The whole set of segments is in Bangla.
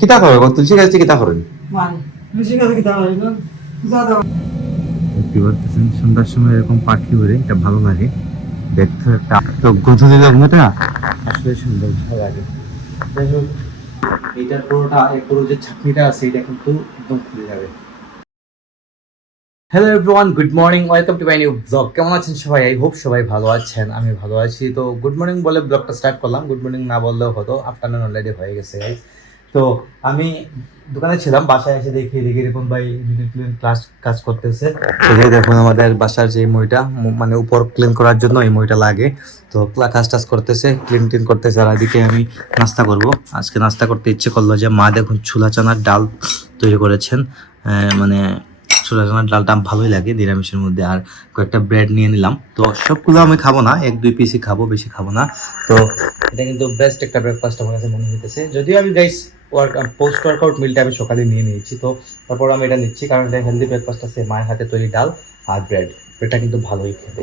কিতা করে তুলসী গাছ কিতা করেন সন্ধ্যার সময় এরকম পাখি উড়ে এটা ভালো লাগে দেখতে একটা তো গধূলি লগ্নটা আসলে সুন্দর ভালো লাগে। যাই হোক এইটার পুরোটা পুরো যে ছাকনিটা আছে এটা কিন্তু একদম খুলে যাবে। Hello everyone, good morning, welcome to my new blog. কেমন আছেন সবাই? আই হোপ সবাই ভালো আছেন, আমি ভালো আছি। তো গুড মর্নিং বলে ব্লগটা স্টার্ট করলাম, গুড মর্নিং না বললেও হতো, আফটারনুন অলরেডি হয়ে গেছে গাইস। তো আমি দোকানে ছিলাম, বাসায় এসে দেখি রিপন ভাই ক্লাস কাজ করতেছে। দেখুন আমাদের বাসার যে মইটা মানে উপর ক্লিন করার জন্য এই মইটা লাগে, তো কাজ টাজ করতেছে, ক্লিন টিন করতেছে। আর এদিকে আমি নাস্তা করব। আজকে নাস্তা করতে ইচ্ছে করলো যে মা দেখুন ছোলা চানার ডাল তৈরি করেছেন, মানে ছোলা চানার ডালটা ভালোই লাগে নিরামিষের মধ্যে। আর কয়েকটা ব্রেড নিয়ে নিলাম, তো সবগুলো আমি খাবো না, এক দুই পিসই খাবো, বেশি খাবো না। তো এটা কিন্তু বেস্ট একটা ব্রেকফাস্ট আমার কাছে মনে হইতেছে। যদিও আমি গাইস পোস্ট ওয়ার্কআউট মিলটা আমি সকালে নিয়ে নিয়েছি, তো তারপর আমি এটা নিচ্ছি কারণ এটা হেলদি ব্রেকফাস্ট আছে। মায়ের হাতে তৈরি ডাল আর ব্রেডটা কিন্তু ভালোই খেতে।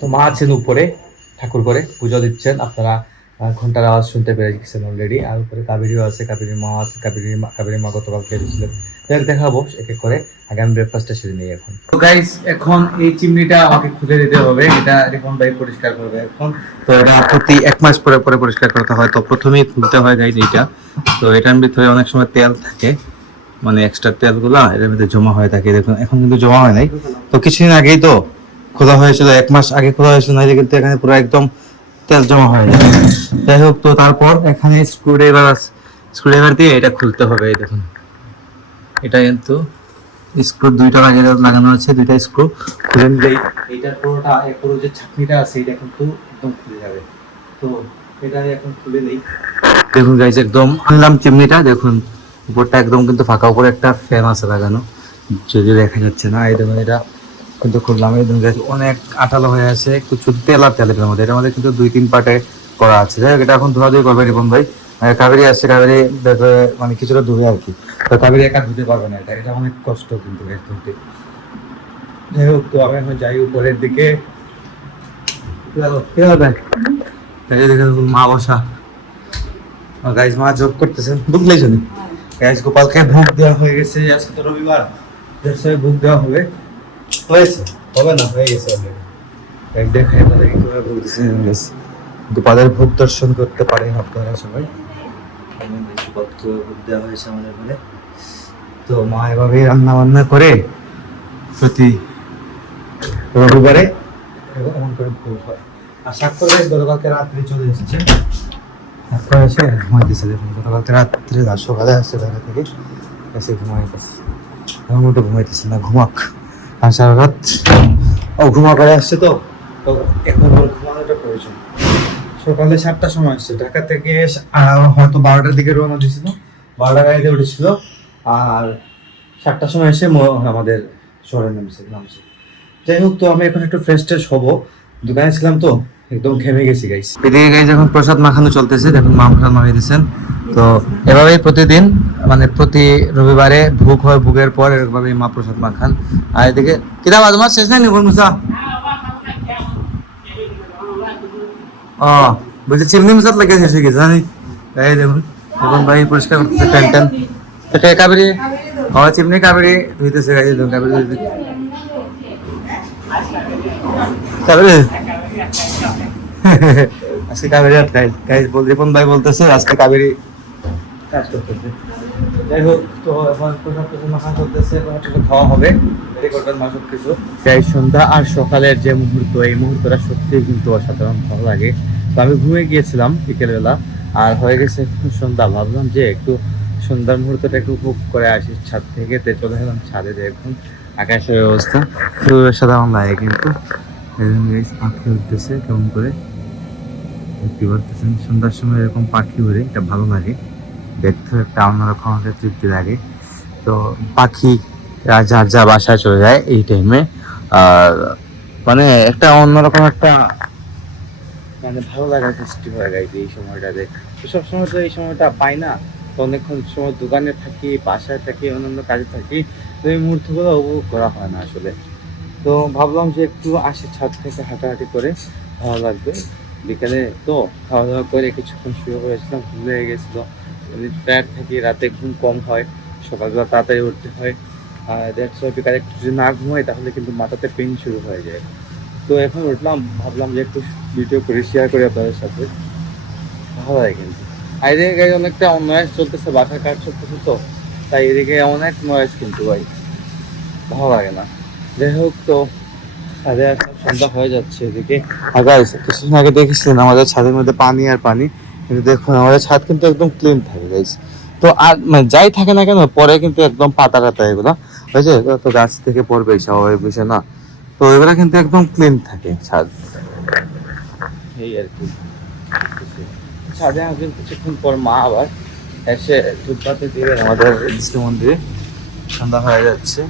তো মা আছেন উপরে ঠাকুর করে পুজো দিচ্ছেন, আপনারা ঘন্টার আওয়াজ শুনতে পেরে গেছেন অলরেডি। আর উপরে কাবেরিও আছে, কাবেরির মা আছে, কাবেরির মা গতকাল খেয়ে দিয়েছিলেন। দেখাবো এক এক করে, আগে আমি ব্রেকফাস্টটা সেরে নিই এখন। তো গাইস এখন এই চিমনিটা আমাকে খুলে দিতে হবে, এটা রিপন ভাই পরিষ্কার করবে এখন। তো এটা প্রতি এক মাস পরে পরে পরিষ্কার করতে হয়, তো প্রথমেই খুলতে হয় গাইস এইটা। তো এটার ভিতরে অনেক সময় তেল থাকে, মানে এক্সট্রা তেলগুলা এটার ভিতরে জমা হয়ে থাকে। দেখুন এখন কিন্তু জমা হয় নাই, তো কিছুদিন আগেই তো খোলা হয়েছিল, এক মাস আগে খোলা হয়েছিল, না কিন্তু এখানে পুরো একদম তেল জমা হয়ে যায়। যাই হোক, তো তারপর এখানে স্ক্রুড্রাইভার দিয়ে এটা খুলতে হবে। এই দেখুন এটা কিন্তু স্ক্রু দুইটা লাগানো আছে, দুইটা স্ক্রু খুলে নিলেই এইটার পুরোটা পুরো যে ছাকনিটা আছে এটা কিন্তু একদম খুলে যাবে। তো এটা এখন খুলে নেই। দেখুন গাইজ একদম খুললাম চিমনিটা, দেখুন উপরটা একদম কিন্তু ফাঁকা, উপরে একটা ফ্যান আছে লাগানো, যদিও দেখা যাচ্ছে না। এই দেখুন এটা কিন্তু খুললাম, এই দেখুন অনেক আঠালো হয়ে আছে, একটু তেলের মধ্যে। এটার মধ্যে কিন্তু 2-3 পার্টে করা আছে। যাই হোক এটা এখন ধোয়াধুয়ি করবে রিপন ভাই। কাবেরি আসছে, কাবেরি মানে কিছুটা দূরে আর কি, তো কাবেরি একা ধুতে পারবে না, এটা অনেক কষ্ট কিন্তু ধুতে। যাই হোক, তো আমি এখন যাই উপরের দিকে। মা বসা গাইজ, মা জব করতেছেন, বুঝলেই শুনি গাইজ। গোপালকে ভোগ দেওয়া হয়ে গেছে, আজকে তো রবিবার, ভোগ দেওয়া হবে, হয়েছে হবে না হয়ে গেছে অলরেডি। দেখে গোপালের ভোগ দর্শন করতে পারেন আপনারা সবাই। ভোগ দেওয়া হয়েছে আমাদের ঘরে। তো মা এভাবে রান্না বান্না করে প্রতি রবিবারে এমন করে ভোগ হয়। আর সাক্ষরে গতকালকে রাত্রে চলে এসেছে, এসে ঘুমাইতেছে। দেখুন গতকালকে রাত্রে সকালে আসছে ঢাকা থেকে, এসে ঘুমাইতেছে। আমার মতো ঘুমাইতেছে না, ঘুমাক। আর সারা রাত ঘুমা করে আসছে, তো এখন ঘুমানোটা প্রয়োজন। সকালে 7টার সময় আসছে ঢাকা থেকে, হয়তো 12টার দিকে রওনা দিয়েছিল, 12টা গাড়িতে উঠেছিল। আর 7টার সময় এসে আমাদের শহরে নামছে। যাই হোক, তো আমি এখন একটু ফ্রেশ ট্রেশ হবো, দোকানে ছিলাম তো একদম ঘেমে গেছি গাইস। এদিকে গাইস এখন প্রসাদ মাখানো চলতেছে, দেখুন মা প্রসাদ মাখিয়ে দিচ্ছেন। তো এভাবেই প্রতিদিন মানে প্রতি রবিবারে ভোগ হয়, ভোগের পর এভাবেই মা প্রসাদ মাখান। আর এদিকে কিতাব তোমার শেষ নাই নিবন মুসা, ও বলছি চিমনি মুসাদ লাগে শেষ হয়ে গেছে জানি। এই দেখুন এখন ভাই পরিষ্কার করতেছে প্যান ট্যান। এটা কাবেরি চিমনি কাবেরি ধুইতেছে গাইস, কাবেরি আজকে কাবেরি রিপন ভাই বলতেছে আজকে কাবেরি কাজ করতেছে। যাই হোক, তো এখন প্রসাদ মাখা চলতেছে, খাওয়া হবে, রেডি করবেন মা সব কিছু। যাই সন্ধ্যা আর সকালের যে মুহূর্ত, এই মুহূর্তটা সত্যি কিন্তু অসাধারণ ভালো লাগে। তো আমি ঘুমিয়ে গিয়েছিলাম বিকেলবেলা, আর হয়ে গেছে সন্ধ্যা। ভাবলাম যে একটু সন্ধ্যার মুহূর্তটা একটু উপভোগ করে আসি ছাদ থেকে, চলে গেলাম ছাদে। দেখুন আকাশের অবস্থা খুব অসাধারণ লাগে কিন্তু। পাখি উঠতেছে কেমন করে, দেখতে পাচ্ছেন সন্ধ্যার সময় এরকম পাখি উড়ে, এটা ভালো লাগে দেখতে, একটা অন্যরকম একটা তৃপ্তি লাগে। তো পাখি যার যা বাসায় চলে যায় এই টাইমে, আর মানে একটা অন্যরকম একটা মানে ভালো লাগার সৃষ্টি হয়ে গেছে এই সময়টাতে। তো সবসময় তো এই সময়টা পাই না, তো অনেকক্ষণ সময় দোকানে থাকি, বাসায় থাকি, অন্যান্য কাজে থাকি, তো এই মুহূর্তগুলো উপভোগ করা হয় না আসলে। তো ভাবলাম যে একটু আসি ছাদ থেকে হাঁটাহাঁটি করে, ভালো লাগবে। বিকেলে তো খাওয়া দাওয়া করে কিছুক্ষণ শুয়ে পড়েছিলাম, ঘুম লেগে গেছিলো। টায়ার থাকি, রাতে ঘুম কম হয়, সকালবেলা তাড়াতাড়ি উঠতে হয়। আর দ্যাটস ওয়াই বিকালে একটু যদি না ঘুমাই তাহলে কিন্তু মাথাতে পেইন শুরু হয়ে যায়। তো এখন উঠলাম, ভাবলাম যে একটু ভিডিও করে শেয়ার করি আপনাদের সাথে, ভালো লাগে কিন্তু। আর এদিকে গাড়ি অনেকটা নয়েজ চলতেছে, বাসার কাজ চলতেছে তো, তাই এদিকে অনেক নয়েজ কিন্তু ভাই, ভালো লাগে না। যাই হোক, তো ছাদে এখন সন্ধ্যা হয়ে যাচ্ছে এদিকে। আর গাইস কিছুদিন আগে দেখেছিলেন আমাদের ছাদের মধ্যে পানি আর পানি, কিন্তু দেখুন আমাদের ছাদ কিন্তু একদম ক্লিন থাকে গাইস। তো আর মানে যাই থাকে না কেন পরে কিন্তু একদম পাতা টাতা এগুলো হয়েছে তো গাছ থেকে পড়বে, স্বাভাবিক বিষয় না। তো এগুলো কিন্তু একদম ক্লিন থাকে ছাদ, এই আর কি। ছাদে আসবেন কিছুক্ষণ পর মা আবার এসে ধূপপাতি দিবেন আমাদের ইষ্ট মন্দিরে। সন্ধ্যা হয়ে যাচ্ছে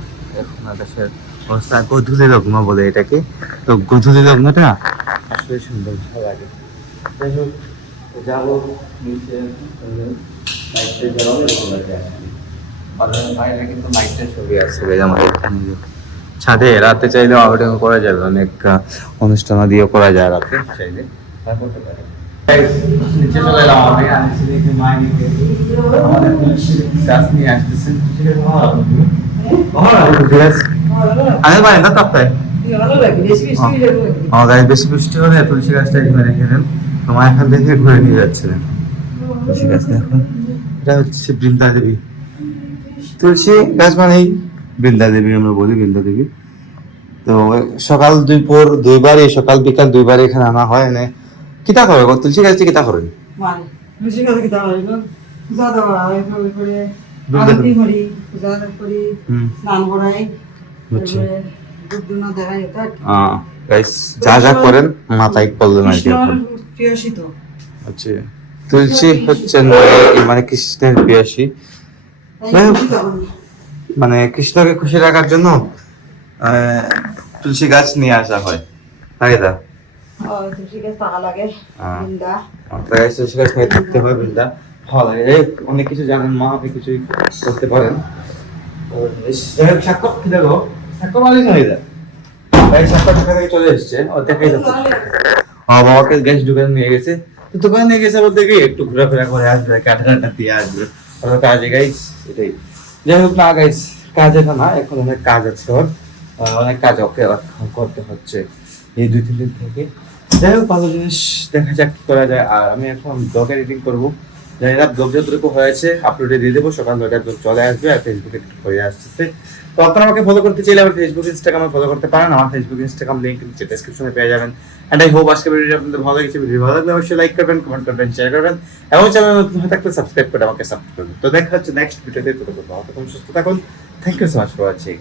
এখন, আকাশের অবস্থা গোধূলি লগ্ন বলে এটাকে। তো গোধূলি লগ্নটা আসলে সুন্দর, ভালো লাগে। যাই হোক, যাবো নিচে, লাইটে জ্বালাবে বাইরে কিন্তু লাইটের ছবি আছে আমাদের এখানে। ছাদে রাতে চাইলে আবেদন করা যাবে, অনেক অনুষ্ঠান দিয়েও করা যায় রাতে চাইলে, তা করতে পারে। নিচে চলে এলাম আমি, আর নিচে দেখি মায়ের নিচে আমাদের তুলসী গাছ নিয়ে আসতেছেন। আগে পারেন না তাপ্তায় গাছ বেশি বৃষ্টি হলে তুলসী গাছটা এখানে রেখে দেন। তোমার এখান থেকে ঘুরে নিয়ে যাচ্ছিলেন তুলসী গাছ। এখন এটা হচ্ছে বৃন্দা দেবী, তুলসী গাছ মানেই বৃন্দা দেবী, আমরা বলি বৃন্দা দেবী। তো সকাল দুপুর দুইবারই, সকাল বিকাল দুইবারই এখানে আনা হয়। এনে কিতা করে গো তুলসী গাছ কিতা করেন? যা যা করেন মাথায় করলেন আর কি। আচ্ছা, তুলসী হচ্ছে মানে কৃষ্ণের প্রিয়াসী, মানে কৃষ্ণকে খুশি রাখার জন্য তুলসী গাছ নিয়ে আসা হয়, তাই না? তুলসী গাছ থাকতে হয়, বৃন্দা ভালো লাগে। অনেক কিছু জানেন মা, অনেক কিছুই করতে পারেন। সাক্ষর কি দেখো, সাক্ষর মালিক হয়ে যায় ভাই, সাক্ষর ঢাকা থেকে চলে এসছে, ও দেখাই যাচ্ছে। বাবাকে গ্যাস ঢুকে নিয়ে গেছে, তো দোকানে নিয়ে গেছে বলতে কি একটু ঘোরাফেরা করে আসবে, কাটা দিয়ে আসবে, কাজে গাইস এটাই। যাই হোক না গাইস, কাজ এখন না, এখন অনেক কাজ আছে ওর, অনেক কাজ ওকে করতে হচ্ছে এই 2-3 দিন থেকে। যাই হোক, ভালো জিনিস, দেখা যাক কি করা যায়। আর আমি এখন ব্লগ এডিটিং করবো, জানি না ব্লগ যতটুকু হয়েছে আপলোডে দিয়ে দেবো, সকাল 9টায় ব্লগ চলে আসবে। আর ফেসবুকে একটু হয়ে আসতেছে। তো আপনারা আমাকে ফলো করতে চাইলে আমার ফেসবুক ইনস্টাগ্রামে ফলো করতে পারেন, আমার ফেসবুক ইনস্টাগ্রাম লিংক নিচে ডেসক্রিপশনে পেয়ে যাবেন। এন্ড আই হোপ আজকে ভিডিওটি আপনাদের ভালো লেগেছে। ভিডিও ভালো লাগলে অবশ্যই লাইক করবেন, কমেন্ট করবেন, শেয়ার করবেন, এবং চ্যানেল নতুন হয়ে থাকলে সাবস্ক্রাইব করে আমাকে সাপোর্ট করবেন। তো দেখা হচ্ছে নেক্সট ভিডিওতে, ততক্ষণ ভালো থাকুন, সুস্থ থাকুন। Thank you so much for watching.